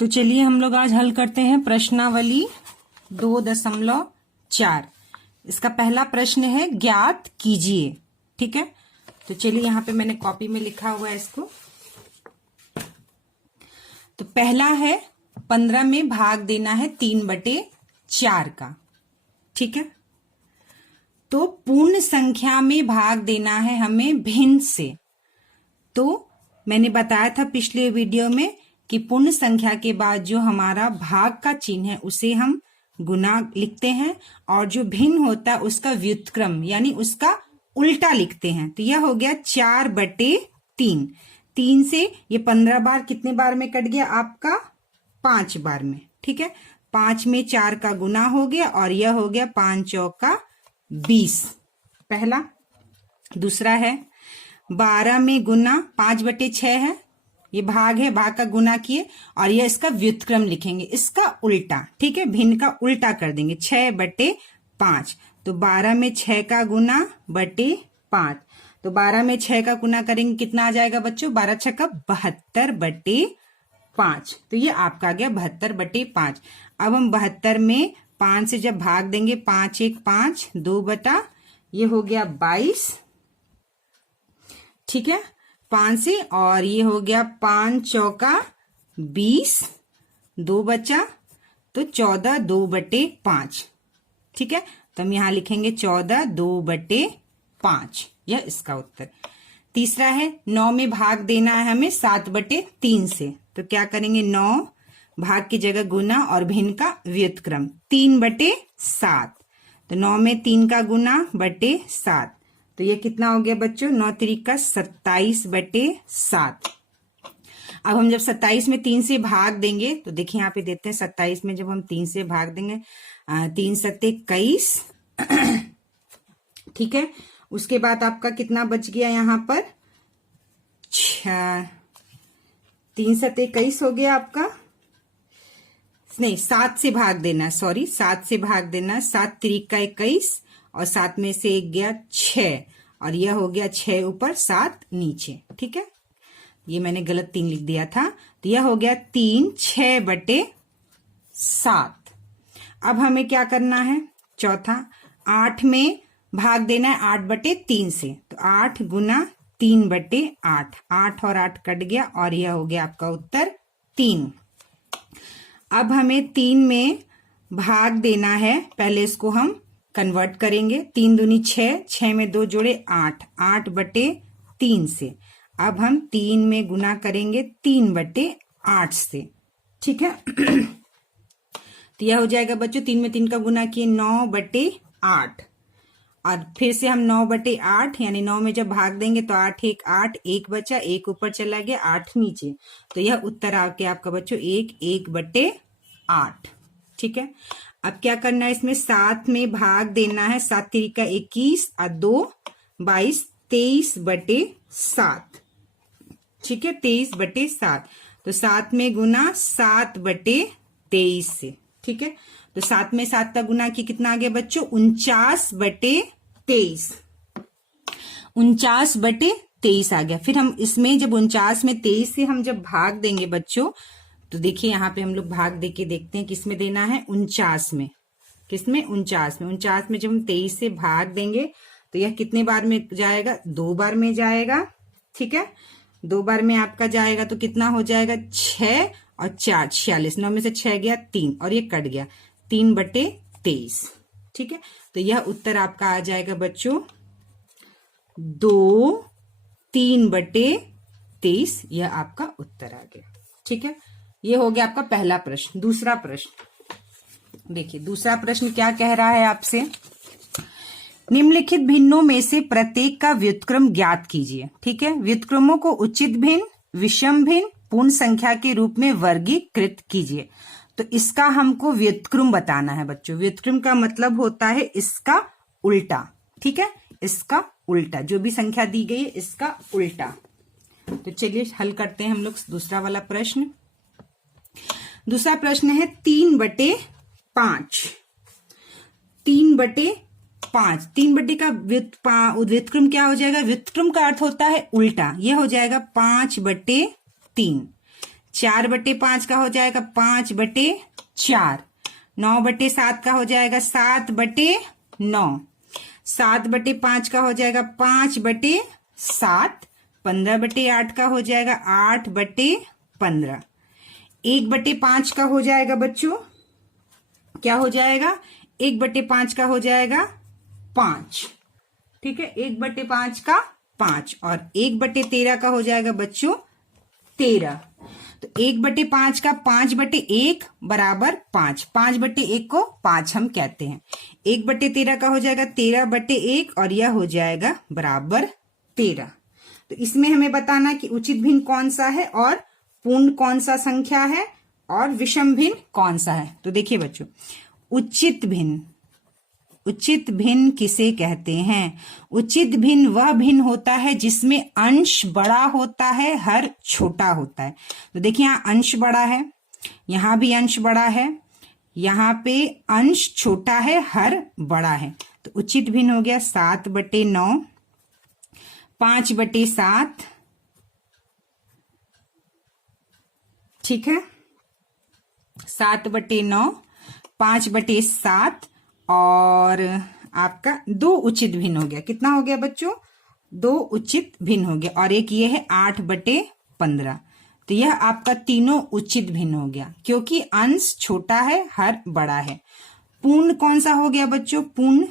तो चलिए हम लोग आज हल करते हैं प्रश्नावली 2.4। इसका पहला प्रश्न है ज्ञात कीजिए। ठीक है, तो चलिए यहाँ पे मैंने कॉपी में लिखा हुआ है इसको। तो पहला है 15 में भाग देना है 3/4 का। ठीक है, तो पूर्ण संख्या में भाग देना है हमें भिन्न से। तो मैंने बताया था पिछले वीडियो में कि पूर्ण संख्या के बाद जो हमारा भाग का चिन्ह है उसे हम गुना लिखते हैं और जो भिन्न होता है उसका व्युत्क्रम यानी उसका उल्टा लिखते हैं। तो यह हो गया 4/3। 3 से ये 15 बार कितने बार में कट गया आपका? 5 बार में। ठीक है, 5 में 4 का गुना हो गया और यह हो गया 5 चौका 20 पहला। दूसरा है 12 में गुना 5/6 है, ये भाग है, भाग का गुना किए और यह इसका व्युत्क्रम लिखेंगे, इसका उल्टा। ठीक है, भिन्न का उल्टा कर देंगे 6/5। तो 12 में 6 का गुना बटे 5। तो 12 में 6 का गुना करेंगे कितना आ जाएगा बच्चों? 12 छक्का 72/5। तो ये आपका आ गया 72/5। अब हम 72 में 5 से जब भाग देंगे 5 1 5 2 बटा ये हो गया 22। ठीक है, 5 से और ये हो गया 5 चौका 20, 2 बचा तो 14 2/5। ठीक है, तो हम यहां लिखेंगे 14 2/5। यह इसका उत्तर। तीसरा है 9 में भाग देना है हमें 7/3 से। तो क्या करेंगे? 9 भाग की जगह गुना और भिन्न का व्युत्क्रम 3/7। तो 9 में 3 का गुना बटे 7। तो ये कितना हो गया बच्चों? 9 3 27/7। अब हम जब 27 में 3 से भाग देंगे तो देखिए यहाँ पे देते हैं 27 में जब हम 3 से भाग देंगे 3 7 21। ठीक है, उसके बाद आपका कितना बच गया यहाँ पर? 3 7 21 हो गया आपका। नहीं, 7 से भाग देना, सॉरी 7 से भाग देना। 7 3 21 और 7 में से 1 गया 6 और यह हो गया 6 ऊपर 7 नीचे। ठीक है, ये मैंने गलत 3 लिख दिया था। तो यह हो गया 3 6/7। अब हमें क्या करना है? चौथा 8 में भाग देना है 8/3 से। तो 8 गुना 3/8। 8 और 8 कट गया और यह हो गया आपका उत्तर 3। अब हमें 3 में भाग देना है, पहले इसको हम कन्वर्ट करेंगे। 3 दूनी 6, 6 में 2 जोड़े 8, 8/3 से। अब हम 3 में गुना करेंगे 3/8 से। ठीक है, तो यह हो जाएगा बच्चों 3 में 3 का गुना किए 9/8 और फिर से हम 9/8 यानी 9 में जब भाग देंगे तो 8 1 8, 1 बचा, 1 ऊपर चला गया 8 नीचे। तो यह उत्तर आके आपका बच्चों 1 1/8। ठीक है, अब क्या करना है? इसमें 7 में भाग देना है 7 3 21 और 2 22 23/7। ठीक है, 23/7। तो 7 में गुना 7/23 से। ठीक है, तो 7 में 7 का गुना की कितना आ गया बच्चों? 49/23। 49/23 आ गया। फिर हम इसमें जब 49 में 23 से हम जब भाग देंगे बच्चों तो देखिए यहाँ पे हम लोग भाग दे के देखते हैं किसमें देना है? 49 में। किसमें? 49 में। 49 में जब हम 23 से भाग देंगे तो यह कितने बार में जाएगा? 2 बार में जाएगा। ठीक है, 2 बार में आपका जाएगा तो कितना हो जाएगा? 6 और 4 46। 9 में से 6 गया 3 और ये कट गया 3/23। ठीक है, तो यह उत्तर आपका आ जाएगा बच्चों 2 3/23। यह आपका उत्तर आ गया। ठीक है, ये हो गया आपका पहला प्रश्न। दूसरा प्रश्न देखिए, दूसरा प्रश्न क्या कह रहा है आपसे? निम्नलिखित भिन्नों में से प्रत्येक का व्युत्क्रम ज्ञात कीजिए। ठीक है, व्युत्क्रमों को उचित भिन्न, विषम भिन्न, पूर्ण संख्या के रूप में वर्गीकृत कीजिए। तो इसका हमको व्युत्क्रम बताना है बच्चों। व्युत्क्रम का मतलब होता है इसका उल्टा। ठीक है, इसका उल्टा, जो भी संख्या दी गई है इसका उल्टा। तो चलिए हल करते हैं हम लोग दूसरा वाला प्रश्न। दूसरा प्रश्न है 3/5। 3/5। 3 का व्युत्क्रम क्या हो जाएगा? व्युत्क्रम का अर्थ होता है उल्टा। यह हो जाएगा 5/3। 4/5 का हो जाएगा 5/4। 9/7 का हो जाएगा 7/9। 7/5 का हो जाएगा 5/7। 15/8 का हो जाएगा 8/15। 1/5 का हो जाएगा बच्चों, क्या हो जाएगा? 1/5 का हो जाएगा 5। ठीक है, 1/5 का 5 और 1/13 का हो जाएगा बच्चों 13। तो 1/5 का 5/1 बराबर 5। 5/1 को 5 हम कहते हैं। 1/13 का हो जाएगा 13/1 और यह हो जाएगा बराबर 13। तो इसमें हमें बताना कि उचित भिन्न कौन सा है और पूर्ण कौन सा संख्या है और विषम भिन्न कौन सा है। तो देखिए बच्चों, उचित भिन्न किसे कहते हैं? उचित भिन्न वह भिन्न होता है जिसमें अंश बड़ा होता है, हर छोटा होता है। तो देखिए यहाँ अंश बड़ा है, यहाँ भी अंश बड़ा है, यहाँ पे अंश छोटा है, हर बड़ा है। तो उचित भिन्न हो गया 7/9, 5/7। ठीक है, 7/9, 5/7 और आपका 2 उचित भिन्न हो गया। कितना हो गया बच्चों? 2 उचित भिन्न हो गया। और एक ये है 8/15। तो यह आपका तीनों उचित भिन्न हो गया, क्योंकि अंश छोटा है, हर बड़ा है। पूर्ण कौन सा हो गया बच्चों? पूर्ण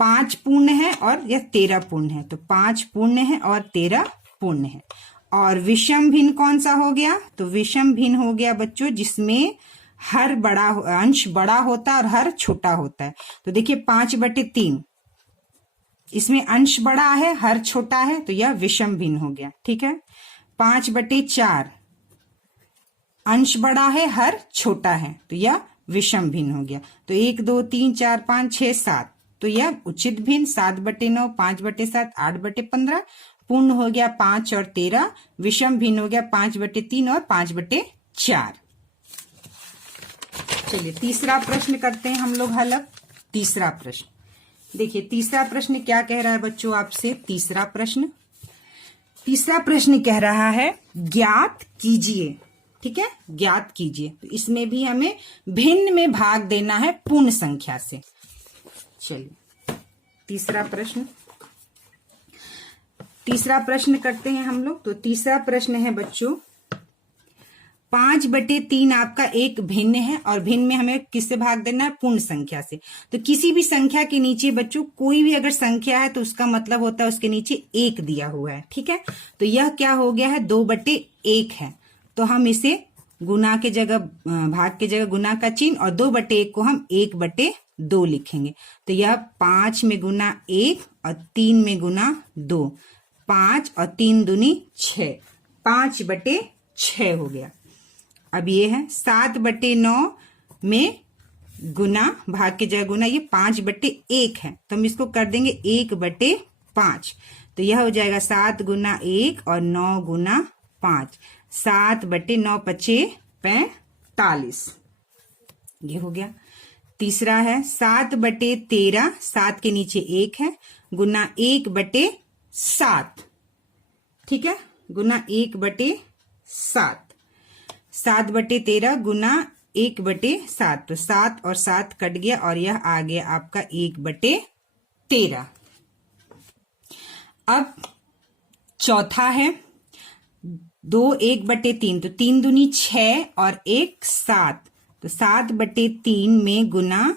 5 पूर्ण है और यह 13 पूर्ण है। तो 5 पूर्ण है और 13 पूर्ण है। और विषम भिन्न कौन सा हो गया? तो विषम भिन्न हो गया बच्चों जिसमें हर बड़ा अंश बड़ा होता है और हर छोटा होता है। तो देखिए 5/3, इसमें अंश बड़ा है, हर छोटा है, तो यह विषम भिन्न हो गया। ठीक है, 5/4, अंश बड़ा है, हर छोटा है, तो यह विषम भिन्न हो गया। तो 1 2 3 4 5 6 7, तो यह उचित भिन्न 7/9, 5/7, 8/15। पूर्ण हो गया 5 और 13। विषम भिन्न हो गया 5/3 और 5/4। चलिए तीसरा प्रश्न करते हैं हम लोग हल। अब तीसरा प्रश्न देखिए, तीसरा प्रश्न क्या कह रहा है बच्चों आपसे? तीसरा प्रश्न कह रहा है ज्ञात कीजिए। ठीक है, ज्ञात कीजिए। तो इसमें भी हमें भिन्न में भाग देना है पूर्ण संख्या से। चलिए तीसरा प्रश्न करते हैं हम लोग। तो तीसरा प्रश्न है बच्चों 5/3 आपका एक भिन्न है और भिन्न में हमें किससे भाग देना है? पूर्ण संख्या से। तो किसी भी संख्या के नीचे बच्चों कोई भी अगर संख्या है तो उसका मतलब होता है उसके नीचे 1 दिया हुआ है। ठीक है, तो यह क्या हो गया है? 2/1 है। तो हम इसे गुना के जगह, भाग के जगह गुना का चिन्ह और 2/1 को हम 1/2 लिखेंगे। तो यह 5 में गुना 1 और 3 में गुना 2, 5 और 3 दूनी 6, 5/6 हो गया। अब ये है 7/9 में गुना, भाग के जगह गुना, ये 5/1 है, तो हम इसको कर देंगे 1/5। तो यह हो जाएगा 7 गुना 1 और 9 गुना 5, 7/9 × 5 = 45। ये हो गया। तीसरा है 7/13, 7 के नीचे 1 है, गुना 1/7। ठीक है, गुना 1/7, 7/13 गुना 1/7, तो 7 और 7 कट गया और यह आ गया आपका 1/13। अब चौथा है 2 1/3, तो 3 दूनी 6 और 1 7, तो 7/3 में गुना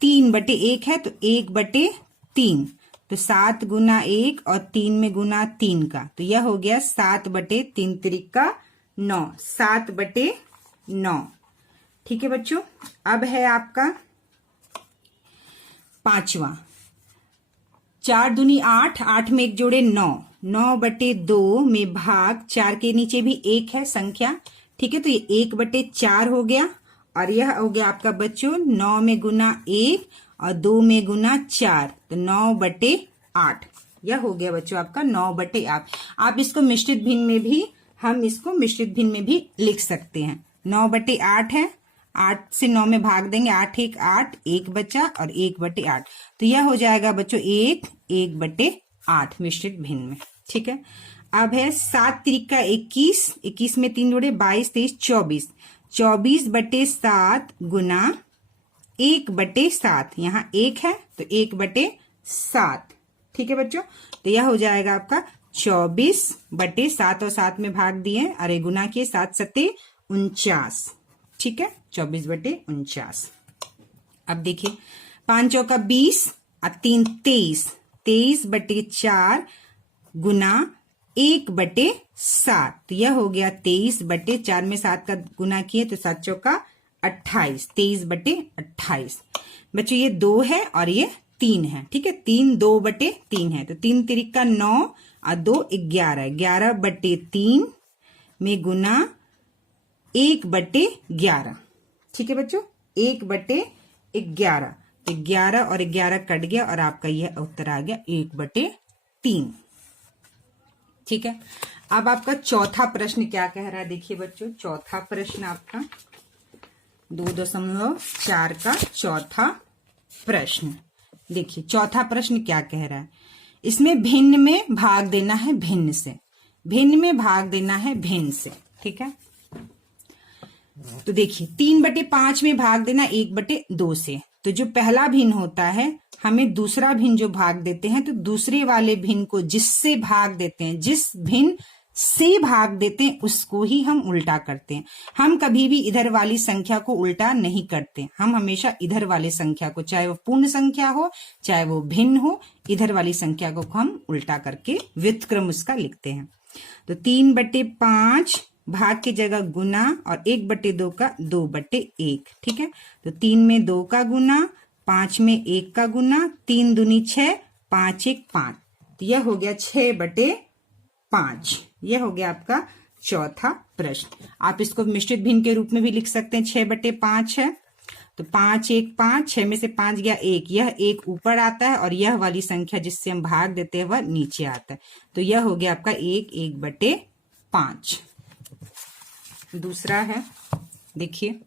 3/1 है, तो 1/3, तो 7 गुना 1 और 3 में गुना 3 का, तो यह हो गया 7/3 × 9, 7/9। ठीक है बच्चों, अब है आपका पांचवा। 4 दूनी 8, 8 में 1 जोड़े 9, 9/2 में भाग 4 के नीचे भी 1 है संख्या। ठीक है, तो ये 1/4 हो गया और यह हो गया आपका बच्चों 9 में गुना 1 और 2 में गुना 4, तो 9/8। यह हो गया बच्चों आपका 9/8। आप इसको मिश्रित भिन्न में भी, हम इसको मिश्रित भिन्न में भी लिख सकते हैं। 9/8 है, 8 से 9 में भाग देंगे, 8 1 8, 1 बचा और 1/8, तो यह हो जाएगा बच्चों 1 1/8 मिश्रित भिन्न में। ठीक है, अब है 7 तिरिका 21, 21 में 3 जोड़े 22, 23, 24, 24/7 गुना 1/7, यहाँ 1 है तो 1/7, ठीक है बच्चों। तो यह हो जाएगा आपका 24/7 और 7 में भाग दिए, अरे गुना किए, 7 सत्ते 49, ठीक है, 24/49। अब देखिए 5 चौका 20 और 3 23, 23/4 गुना 1/7, तो यह हो गया 23/4 में 7 का गुना किए तो 7 चौका 28, 23/28। बच्चों ये 2 है और ये 3 है, ठीक है, 3 2/3 है, तो 3 तिरिका 9 और 2 11, 11/3 में गुना 1/11, ठीक है बच्चों, 1/11, तो 11 और 11 कट गया और आपका यह उत्तर आ गया 1/3, ठीक है। अब आपका चौथा प्रश्न क्या कह रहा है, देखिए बच्चों, चौथा प्रश्न आपका 2.4 का चौथा प्रश्न, देखिए चौथा प्रश्न क्या कह रहा है, इसमें भिन्न में भाग देना है भिन्न से, भिन्न में भाग देना है भिन्न से, ठीक है। तो देखिए 3/5 में भाग देना 1/2 से, तो जो पहला भिन्न होता है हमें दूसरा भिन्न जो भाग देते हैं, तो दूसरे वाले भिन्न को जिससे भाग देते हैं, जिस भिन्न से भाग देते हैं उसको ही हम उल्टा करते हैं। हम कभी भी इधर वाली संख्या को उल्टा नहीं करते, हम हमेशा इधर वाली संख्या को, चाहे वो पूर्ण संख्या हो चाहे वो भिन्न हो, इधर वाली संख्या को हम उल्टा करके व्युत्क्रम उसका लिखते हैं। तो 3/5 भाग की जगह गुना और 1/2 का 2/1, ठीक है। तो 3 में 2 का गुना, 5 में 1 का गुना, 3 दूनी 6, 5 1 5, तो यह हो गया 6/5। यह हो गया आपका चौथा प्रश्न। आप इसको मिश्रित भिन्न के रूप में भी लिख सकते हैं, 6/5 है तो 5 1 5, 6 में से 5 गया 1, यह 1 ऊपर आता है और यह वाली संख्या जिससे हम भाग देते हैं वह नीचे आता है, तो यह हो गया आपका 1/5। दूसरा है, देखिए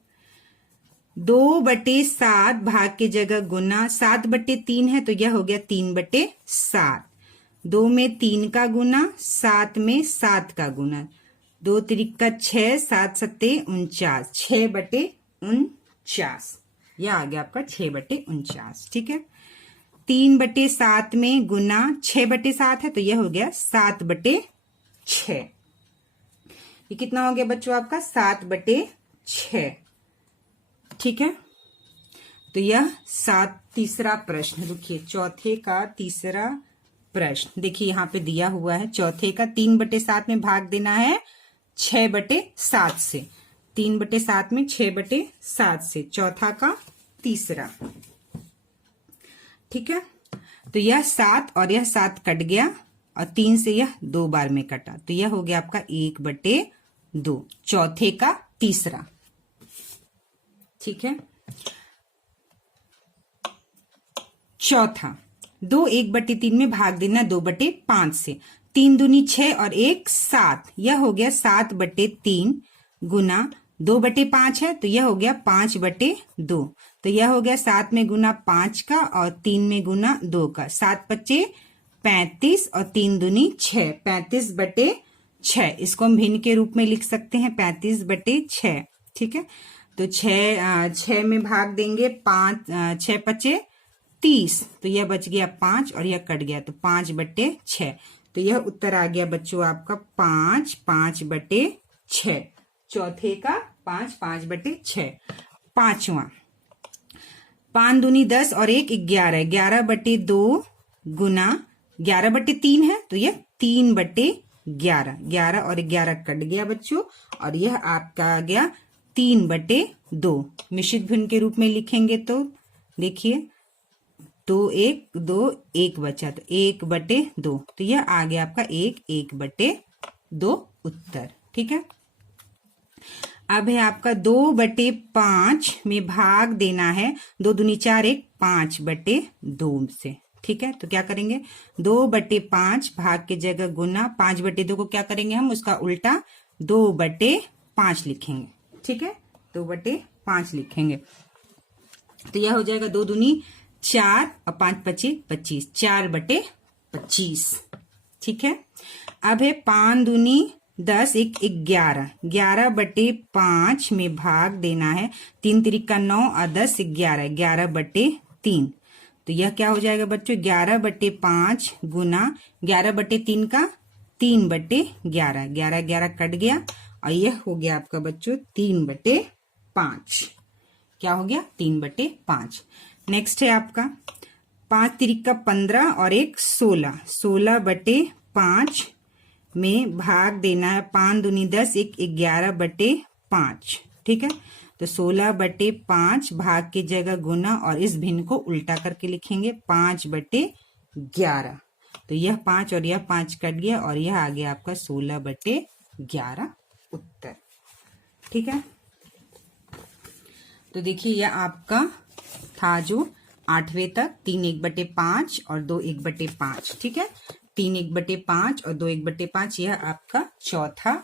2/7 भाग की जगह गुना, 7/3 है तो यह हो गया 3/7, 2 में 3 का गुना, 7 में 7 का गुना, 2 तिरिका 6, 7 सत्ते 49, 6/49, यह आ गया आपका 6/49, ठीक है। 3/7 में गुना 6/7 है तो यह हो गया 7/6, ये कितना हो गया बच्चों आपका 7/6, ठीक है। तो यह तीसरा प्रश्न, देखिए चौथे का तीसरा प्रश्न, देखिए यहाँ पे दिया हुआ है चौथे का 3/7 में भाग देना है 6/7 से, 3/7 में 6/7 से, चौथा का तीसरा, ठीक है। तो यह 7 और यह 7 कट गया और 3 से यह 2 बार में कटा, तो यह हो गया आपका 1/2, चौथे का तीसरा, ठीक है। चौथा 2 1/3 में भाग देना 2/5 से, 3 दूनी 6 और 1 7, यह हो गया 7/3 गुना 2/5 है तो यह हो गया 5/2, तो यह हो गया 7 में गुना 5 का और 3 में गुना 2 का, 7×5 35 और 3 दूनी 6, 35/6, इसको हम भिन्न के रूप में लिख सकते हैं 35/6, ठीक है। तो 6 में भाग देंगे 5, 6×5 30, तो यह बच गया 5 और यह कट गया तो 5/6, तो यह उत्तर आ गया बच्चों आपका 5/6, चौथे का 5/6। पांचवा 5 दूनी 10 और 1 11, 11/2 गुना 11/3 है तो यह 3/11, 11 और 11 कट गया बच्चों और यह आपका आ गया 3/2। मिश्रित भिन्न के रूप में लिखेंगे तो देखिए 2 1 2 1 बचा तो 1/2, तो यह आ गया आपका 1/2 उत्तर, ठीक है। अब है आपका 2/5 में भाग देना है 2 दूनी 4 1 5/2 से, ठीक है। तो क्या करेंगे 2/5 भाग की जगह गुना 5/2 को क्या करेंगे हम उसका उल्टा 2/5 लिखेंगे, ठीक है, 2/5 लिखेंगे तो यह हो जाएगा 2 दूनी 4 और 5×5 25, 4/25, ठीक है। अब है 5 दूनी 10 1 11, 11/5 में भाग देना है 3 तिरिका 9 और 10 11, 11/3। तो यह क्या हो जाएगा बच्चों, 11/5 गुना 11/3 का 3/11, 11 11 कट गया और यह हो गया आपका बच्चों 3/5। क्या हो गया, 3/5। नेक्स्ट है आपका 5 तिरिका 15 और 1 16, 16/5 में भाग देना है 5 दूनी 10 1 11/5। ठीक है, तो 16/5 भाग की जगह गुना और इस भिन्न को उल्टा करके लिखेंगे 5/11। तो यह 5 और यह 5 कट गया और यह आ गया आपका 16/11 उत्तर। ठीक है, तो देखिए यह आपका था जो 8वें तक 3 1/5 और 2 1/5। ठीक है, 3 1/5 और 2 1/5 यह आपका चौथा